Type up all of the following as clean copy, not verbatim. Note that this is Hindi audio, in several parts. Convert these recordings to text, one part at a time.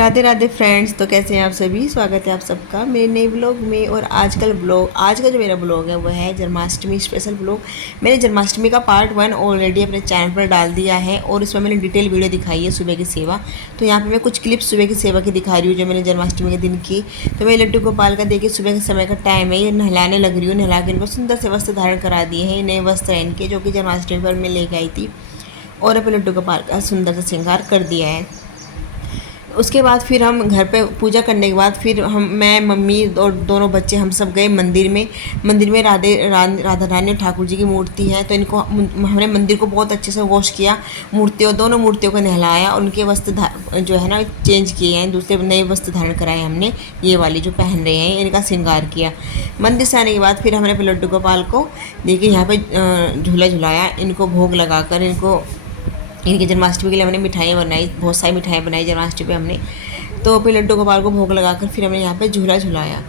राधे राधे फ्रेंड्स। तो कैसे हैं आप सभी। स्वागत है आप सबका मेरे नए ब्लॉग में। और आज का जो मेरा ब्लॉग है वो है जन्माष्टमी स्पेशल ब्लॉग। मैंने जन्माष्टमी का पार्ट 1 ऑलरेडी अपने चैनल पर डाल दिया है और उसमें मैंने डिटेल वीडियो दिखाई है सुबह की सेवा। तो यहाँ पे मैं कुछ क्लिप्स सुबह की सेवा की दिखा रही हूँ जो मैंने जन्माष्टमी के दिन की। तो मैं लड्डू गोपाल का देखिए सुबह के समय का टाइम है, ये नहलाने लग रही हूँ। नहला के इनको सुंदर से वस्त्र धारण करा दिए हैं, नए वस्त्र हैं इनके, जो कि जन्माष्टमी पर मैं लेके आई थी। और अपने लड्डू गोपाल का सुंदर से श्रृंगार कर दिया है। उसके बाद फिर हम घर पे पूजा करने के बाद फिर मैं मम्मी और दोनों बच्चे हम सब गए मंदिर में। राधा रानी और ठाकुर जी की मूर्ति है, तो इनको हमने मंदिर को बहुत अच्छे से वॉश किया। दोनों मूर्तियों को नहलाया और उनके वस्त्र जो है ना चेंज किए हैं, दूसरे नए वस्त्र धारण कराए हमने। ये वाली जो पहन रहे हैं इनका श्रृंगार किया। मंदिर से आने के बाद फिर हमने लड्डू गोपाल को देखिए यहाँ पे झूला झुलाया, इनको भोग लगाकर इनकी जन्माष्टमी के लिए हमने मिठाइयाँ बनाई, बहुत सारी मिठाइयाँ बनाई जन्माष्टमी पे हमने। तो फिर लड्डू गोपाल को भोग लगाकर फिर हमने यहाँ पे झूला झुलाया।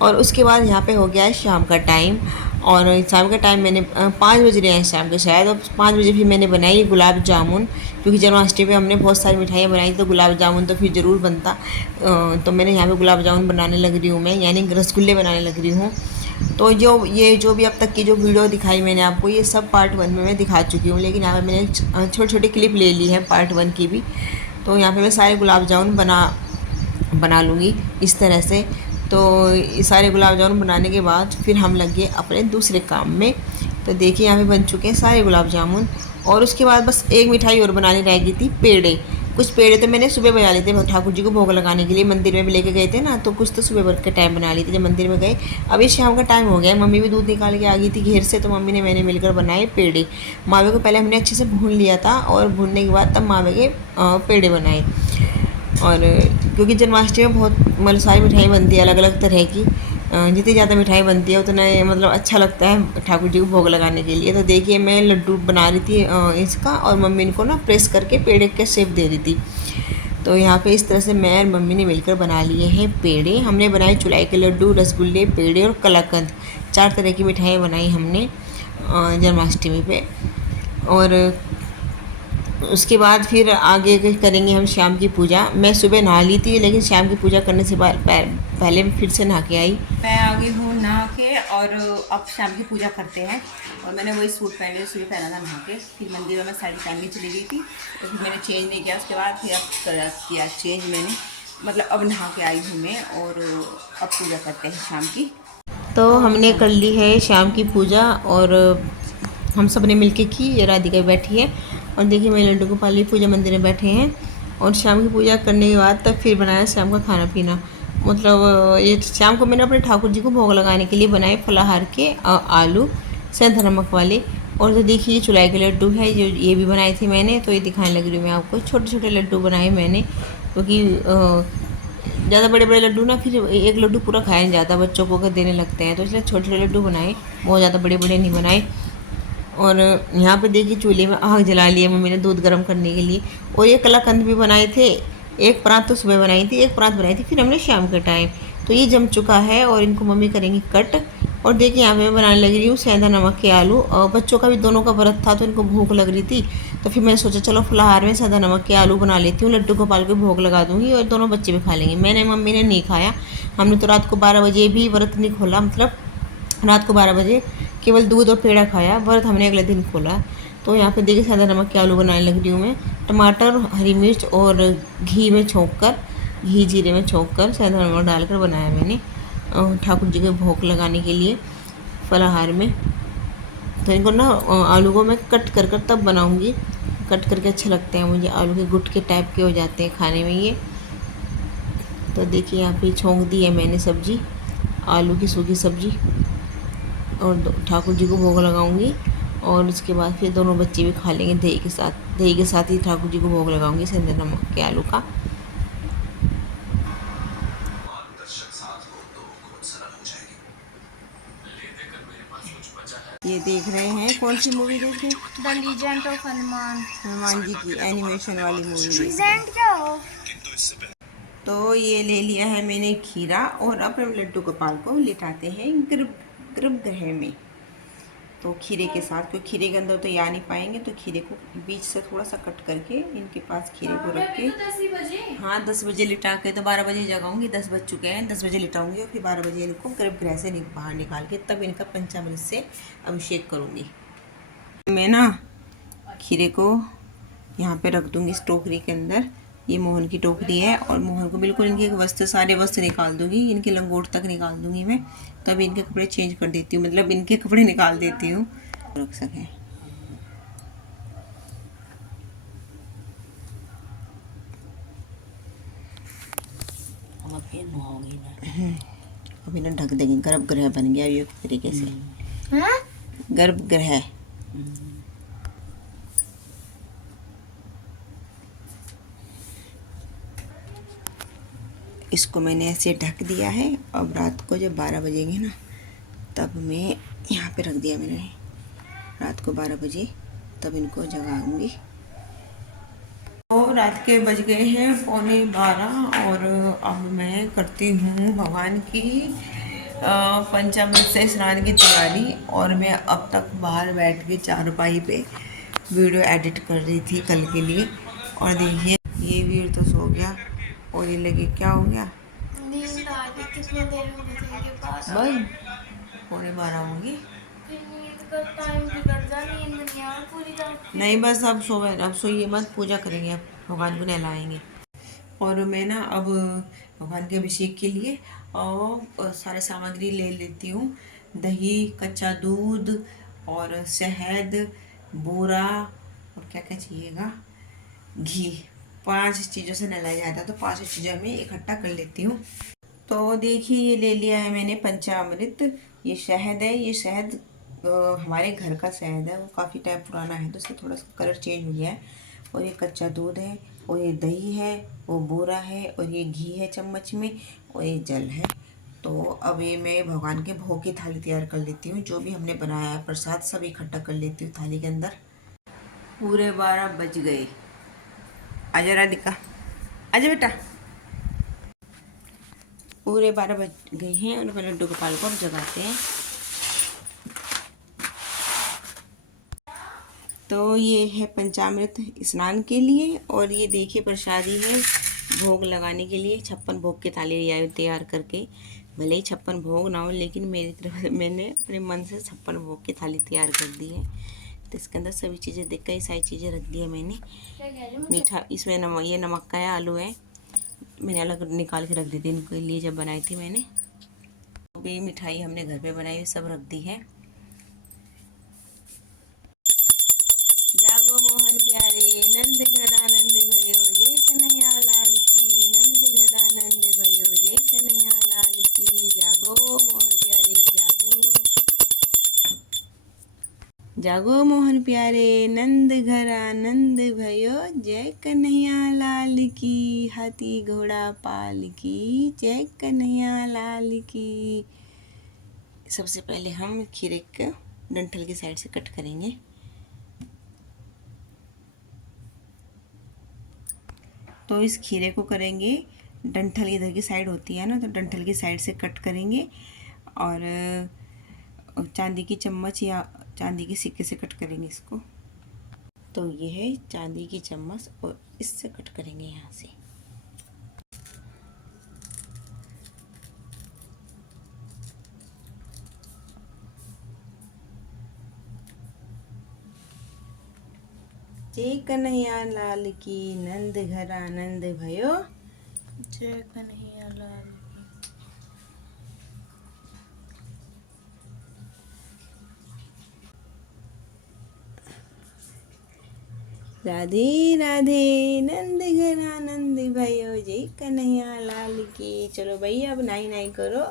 और उसके बाद यहाँ पे हो गया है शाम का टाइम। और शाम का टाइम मैंने 5 बज रहे हैं शाम के शायद, और 5 बजे फिर मैंने बनाई गुलाब जामुन, क्योंकि जन्माष्टमी पे हमने बहुत सारी मिठाइयाँ बनाई तो गुलाब जामुन तो फिर ज़रूर बनता। तो मैंने यहाँ पे गुलाब जामुन बनाने लग रही हूँ मैं, यानी रसगुल्ले बनाने लग रही हूँ। तो जो भी अब तक की जो वीडियो दिखाई मैंने आपको, ये सब पार्ट 1 में मैं दिखा चुकी हूँ, लेकिन यहाँ पे मैंने छोटी छोटी क्लिप ले ली है पार्ट 1 की भी। तो यहाँ पे मैं सारे गुलाब जामुन बना लूँगी इस तरह से। तो ये सारे गुलाब जामुन बनाने के बाद फिर हम लगे अपने दूसरे काम में। तो देखिए यहाँ पे बन चुके हैं सारे गुलाब जामुन। और उसके बाद बस एक मिठाई और बनानी रह गई थी, पेड़े। कुछ पेड़े तो मैंने सुबह बना लिए थे ठाकुर जी को भोग लगाने के लिए, मंदिर में भी लेके गए थे ना, तो कुछ तो सुबह के टाइम बना लिए थे जब मंदिर में गए। अभी शाम का टाइम हो गया, मम्मी भी दूध निकाल के आ गई थी घेर से, तो मम्मी ने मैंने मिलकर बनाए पेड़े। मावे को पहले हमने अच्छे से भून लिया था और भूनने के बाद तब मावे के पेड़े बनाए। और क्योंकि जन्माष्टमी में बहुत मतलब सारी मिठाई बनती है अलग अलग तरह की, जितनी ज़्यादा मिठाई बनती है उतना मतलब अच्छा लगता है ठाकुर जी को भोग लगाने के लिए। तो देखिए मैं लड्डू बना रही थी इसका, और मम्मी इनको ना प्रेस करके पेड़े के शेप दे रही थी। तो यहाँ पे इस तरह से मैं और मम्मी ने मिलकर बना लिए हैं पेड़े। हमने बनाए चुलाई के लड्डू, रसगुल्ले, पेड़े और कलाकंद, 4 तरह की मिठाइयाँ बनाई हमने जन्माष्टमी पे। और उसके बाद फिर आगे करेंगे हम शाम की पूजा। मैं सुबह नहा ली थी, लेकिन शाम की पूजा करने से पहले फिर से नहा के आई। मैं आ गई हूँ नहा के, और अब शाम की पूजा करते हैं। और मैंने वही सूट पहने सुबह पहना था नहा के, फिर मंदिर में मैं साड़ी पहन के चली गई थी, तो फिर मैंने चेंज नहीं किया। उसके बाद फिर अब किया चेंज मैंने, मतलब अब नहा के आई हूँ मैं, और अब पूजा करते हैं शाम की। तो हमने कर ली है शाम की पूजा, और हम सब ने मिलके की। ये राधिका बैठी है, और देखिए मेरे लड्डू गोपाल भी पूजा मंदिर में बैठे हैं। और शाम की पूजा करने के बाद तब फिर बनाया शाम का खाना पीना। मतलब ये शाम को मैंने अपने ठाकुर जी को भोग लगाने के लिए बनाए फलाहार के आलू सेंधा नमक वाले। और तो देखिए ये चुलाई के लड्डू है, जो ये भी बनाए थे मैंने, तो ये दिखाने लग रही हूँ मैं आपको। छोटे छोटे लड्डू बनाए मैंने, क्योंकि ज़्यादा बड़े बड़े लड्डू ना फिर एक लड्डू पूरा खाया नहीं जाता, बच्चों को अगर देने लगते हैं, तो इसलिए छोटे छोटे लड्डू बनाए, बहुत ज़्यादा बड़े बड़े नहीं बनाए। और यहाँ पे देखिए चूल्हे में आग जला लिए मम्मी ने दूध गर्म करने के लिए। और ये कलाकंद भी बनाए थे, एक परात तो सुबह बनाई थी, एक परात बनाई थी फिर हमने शाम के टाइम। तो ये जम चुका है और इनको मम्मी करेंगी कट। और देखिए यहाँ पे मैं बनाने लग रही हूँ सेंधा नमक के आलू। और बच्चों का भी दोनों का व्रत था तो इनको भूख लग रही थी, तो फिर मैंने सोचा चलो फलाहार में सेंधा नमक के आलू बना लेती हूँ, लड्डू गोपाल को भोग लगा दूँगी और दोनों बच्चे भी खा लेंगे। मम्मी ने नहीं खाया, हमने तो रात को 12 बजे भी व्रत नहीं खोला, मतलब रात को 12 बजे केवल दूध और पेड़ा खाया, व्रत हमने अगले दिन खोला। तो यहाँ पे देखिए सादा नमक के आलू बनाने लग रही हूँ मैं। टमाटर, हरी मिर्च और घी में छोंक कर, घी जीरे में छोंक कर सादा नमक डालकर बनाया मैंने ठाकुर जी के भोग लगाने के लिए फलाहार में। तो इनको ना आलू को मैं कट कर कर तब बनाऊँगी, कट करके अच्छे लगते हैं मुझे, आलू के गुटके टाइप के हो जाते हैं खाने में ये। तो देखिए यहाँ पे छोंक दी है मैंने सब्जी, आलू की सूखी सब्जी, और ठाकुर जी को भोग लगाऊंगी। और उसके बाद फिर दोनों बच्चे भी खा लेंगे दही के साथ। दही के साथ ही ठाकुर जी को भोग लगाऊंगी सेंधा नमक के आलू का। ये देख रहे हैं कौन सी मूवी देख रहे हैं? The legend of Hanuman. Hanuman ji की एनिमेशन वाली मूवी देख रहे हैं। लीजेंड क्या हो? तो ये ले लिया है मैंने खीरा, और अपने लड्डू गोपाल को लिटाते हैं गर्भगृह में। तो खीरे के साथ, क्योंकि खीरे के अंदर तो ये आ नहीं पाएंगे, तो खीरे को बीच से थोड़ा सा कट करके इनके पास खीरे को रख के हाँ 10 बजे लिटा के तो 12 बजे जगाऊंगी। 10 बज चुके हैं, 10 बजे लिटाऊंगी और फिर 12 बजे इनको गर्भगृह से बाहर निकाल के तब इनका पंचामृत से अभिषेक करूंगी। मैं ना खीरे को यहाँ पे रख दूंगी इस टोकरी के अंदर। ये मोहन की टोकरी है और मोहन को बिल्कुल इनके वस्त्र, सारे वस्त्र निकाल दूंगी, इनके लंगोट तक निकाल दूंगी मैं। तब इनके कपड़े चेंज कर देती हूँ, मतलब इनके कपड़े निकाल देती हूँ, रख सकें। अब इन्हें ढक देंगे। गर्भगृह बन गया ये तरीके से, गर्भगृह। इसको मैंने ऐसे ढक दिया है। अब रात को जब 12 बजेंगे ना, तब मैं यहाँ पे रख दिया मैंने, रात को 12 बजे तब इनको जगाऊंगी। तो रात के बज गए हैं 11:15 और अब मैं करती हूँ भगवान की पंचामृत से स्नान की तैयारी। और मैं अब तक बाहर बैठ के चारपाई पे वीडियो एडिट कर रही थी कल के लिए। और देखिए ये वीर तो सो गया और ये लगे क्या हो गया, नींद आ गई। कितनी देर में बजेंगे पास? बस 11:15 होंगी। फिर नींद का टाइम बिगड़ जा, नींद नहीं आ पूरी रात। नहीं बस अब सोए, अब सोइए मत, पूजा करेंगे, अब भगवान को नहलाएंगे। और मैं ना अब भगवान के अभिषेक के लिए और सारे सामग्री ले लेती हूँ। दही, कच्चा दूध और शहद, बोरा और क्या क्या चाहिएगा, घी। 5 चीज़ों से नहलाया जाता है, तो 5 चीज़ें मैं इकट्ठा कर लेती हूँ। तो देखिए ये ले लिया है मैंने पंचामृत। ये शहद है, ये शहद हमारे घर का शहद है, वो काफ़ी टाइम पुराना है तो इसका थोड़ा सा कलर चेंज हो गया है। और ये कच्चा दूध है, और ये दही है, वो बोरा है, और ये घी है चम्मच में, और ये जल है। तो अब ये मैं भगवान के भोग की थाली तैयार कर लेती हूँ। जो भी हमने बनाया है प्रसाद सब इकट्ठा कर लेती हूँ थाली के अंदर। पूरे 12 बज गए। आजा राधिका, आजा बेटा। पूरे 12 बज गए हैं और अपने लड्डू गोपाल को अब जगाते हैं। तो ये है पंचामृत स्नान के लिए, और ये देखिए प्रसादी है भोग लगाने के लिए। 56 भोग की थाली तैयार करके, भले ही 56 भोग ना हो, लेकिन मेरी तरफ मैंने अपने मन से 56 भोग की थाली तैयार कर दी है। तो इसके अंदर सभी चीज़ें देख, कई सारी चीज़ें रख दी है मैंने। मीठा इसमें नमक, ये नमक का है, आलू है, मैंने अलग निकाल के रख दी थी इनके लिए जब बनाई थी मैंने। अभी मिठाई हमने घर पे बनाई हुई सब रख दी है। जागो मोहन प्यारे नंद घर आनंद भयो, जय कन्हैया लाल की, नंद घर आनंद भयो, जय कन्हैया लाल की। जागो मोहन प्यारे जागो, जागो मोहन प्यारे नंद घर आनंद भयो, जय कन्हैया लाल की। हाथी घोड़ा पाल की, जय कन्हैया लाल की। सबसे पहले हम खीरे को डंठल की साइड से कट करेंगे। तो इस खीरे को करेंगे, डंठल इधर की साइड होती है ना, तो डंठल की साइड से कट करेंगे। और चांदी की चम्मच या चांदी के सिक्के से कट करेंगे इसको। तो ये है चांदी की चम्मच और इससे कट करेंगे यहाँ से। जय कन्हैया लाल की, नंद घर आनंद भयो, जय कन्हैया लाल की। राधे राधे नंद घर आनंद भयो, जय कन्हैया लाल की। चलो भैया अब नाई नाई करो।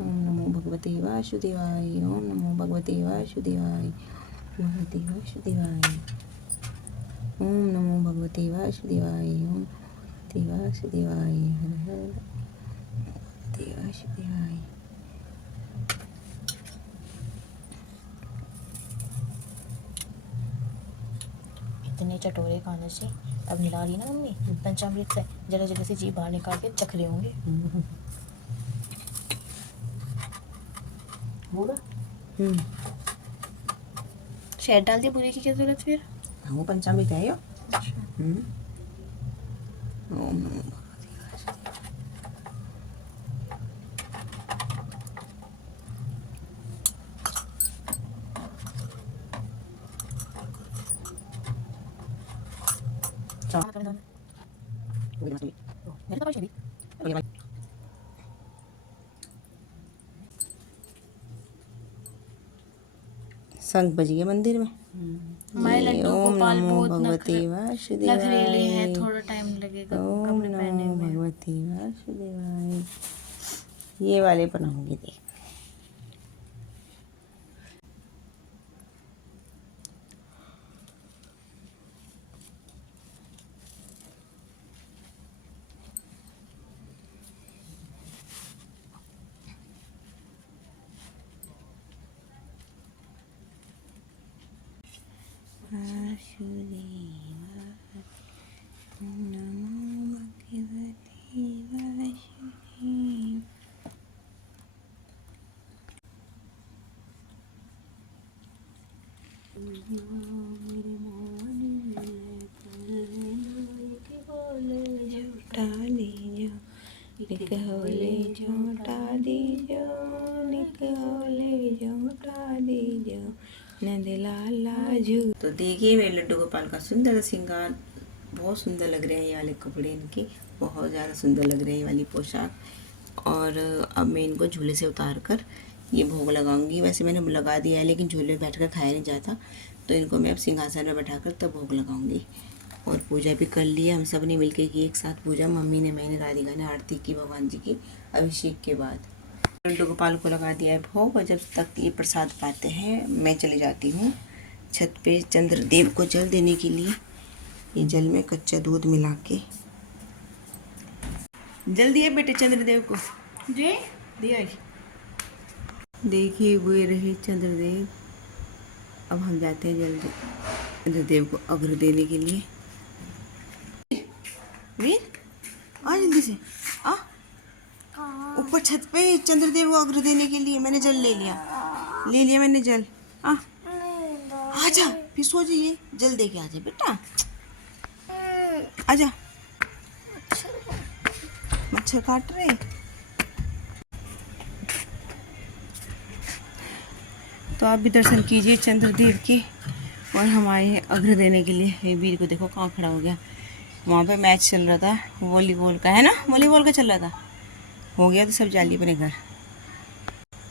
ओम नमो भगवते वासुदेवाय, ओम नमो भगवते वासुदेवाय, भगवते वासुदेवाय, ओम नमो भगवते वासुदेवाय, ओम भगवते वासुदेवाय, हर हर भगवते वासुदेवाय। इतने चटोरे खाने से अब मिला रही ना मम्मी पंचामृत से, जगह जगह से जीभ बाहर निकाल के चख रहे होंगे। होगा। शहद डाल दिया, पूरी की क्या जरूरत फिर? हाँ, वो पंचामृत है यो। ओम नमो शंख बज गया मंदिर में। हमारे लड्डू ओम गोपाल नमो बहुत भगवते नखरेली वासुदेवाय। है, थोड़ा टाइम लगेगा ओम कपड़े पहनने नमो में। भगवते वासुदेवाय। ये वाले बनाऊंगी देख। तो देखिए मेरे लड्डू गोपाल का सुंदर श्रृंगार, बहुत सुंदर लग रहे हैं ये वाले कपड़े इनके, बहुत ज़्यादा सुंदर लग रहे हैं ये वाली पोशाक। और अब मैं इनको झूले से उतार कर ये भोग लगाऊंगी। वैसे मैंने लगा दिया है लेकिन झूले में बैठ कर खाया नहीं जाता, तो इनको मैं अब सिंहासन में बैठा कर तब भोग लगाऊंगी। और पूजा भी कर लिया, हम सब ने मिलकर की एक साथ पूजा, मम्मी ने, मैंने, राधिका ने आरती की भगवान जी की अभिषेक के बाद। लड्डू गोपाल को लगा दिया है भोग, और जब तक ये प्रसाद पाते हैं मैं चली जाती हूँ छत पे चंद्रदेव को जल देने के लिए। ये जल में कच्चा दूध मिला के जल दिया बेटे चंद्रदेव को। जी दिया। देखिए वो रहे चंद्रदेव। अब हम जाते हैं जल्दी चंद्रदेव को अर्घ्य देने के लिए। वीर आ जल्दी से आ, ऊपर छत पे चंद्रदेव को अर्घ्य देने के लिए मैंने जल ले लिया मैंने जल। आजा फिर सो जाइए, जल दे के आजा बेटा, आजा। मच्छर काट रहे। तो आप भी दर्शन कीजिए चंद्रदेव के। और हम आए हैं अर्घ्य देने के लिए। ये वीर को देखो कहाँ खड़ा हो गया। वहाँ पे मैच चल रहा था वॉलीबॉल का, है ना, वॉलीबॉल का चल रहा था। हो गया तो सब जाली अपने घर।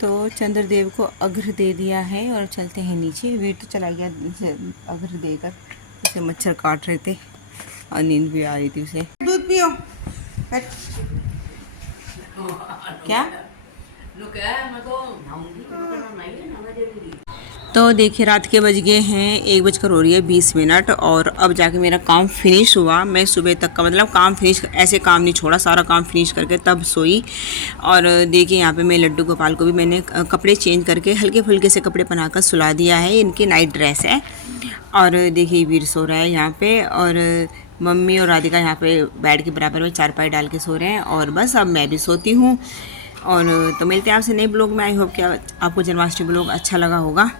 तो चंद्रदेव को अर्घ्य दे दिया है और चलते हैं नीचे। वीर तो चला गया अर्घ्य देकर, उसे मच्छर काट रहे थे और नींद भी आ रही थी उसे। दूध पियो। क्या तो देखिए रात के बज गए हैं 1:20 और अब जाके मेरा काम फिनिश हुआ। मैं सुबह तक का मतलब काम फिनिश, ऐसे काम नहीं छोड़ा, सारा काम फिनिश करके तब सोई। और देखिए यहाँ पे मैं लड्डू गोपाल को भी मैंने कपड़े चेंज करके हल्के फुल्के से कपड़े पहनाकर सुला दिया है। इनकी नाइट ड्रेस है। और देखिए वीर सो रहा है यहाँ पे, और मम्मी और राधिका यहाँ पे बेड के बराबर में चारपाई डाल के सो रहे हैं। और बस अब मैं भी सोती हूँ। और तो मिलते हैं आपसे नए ब्लॉग में। आई होप कि आपको जन्माष्टमी ब्लॉग अच्छा लगा होगा।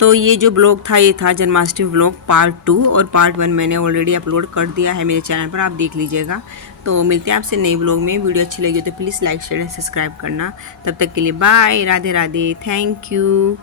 तो ये जो ब्लॉग था ये था जन्माष्टमी ब्लॉग पार्ट 2, और पार्ट 1 मैंने ऑलरेडी अपलोड कर दिया है मेरे चैनल पर, आप देख लीजिएगा। तो मिलते हैं आपसे नए ब्लॉग में। वीडियो अच्छी लगी तो please like share and subscribe करना। तब तक के लिए bye, Radhe Radhe, thank you.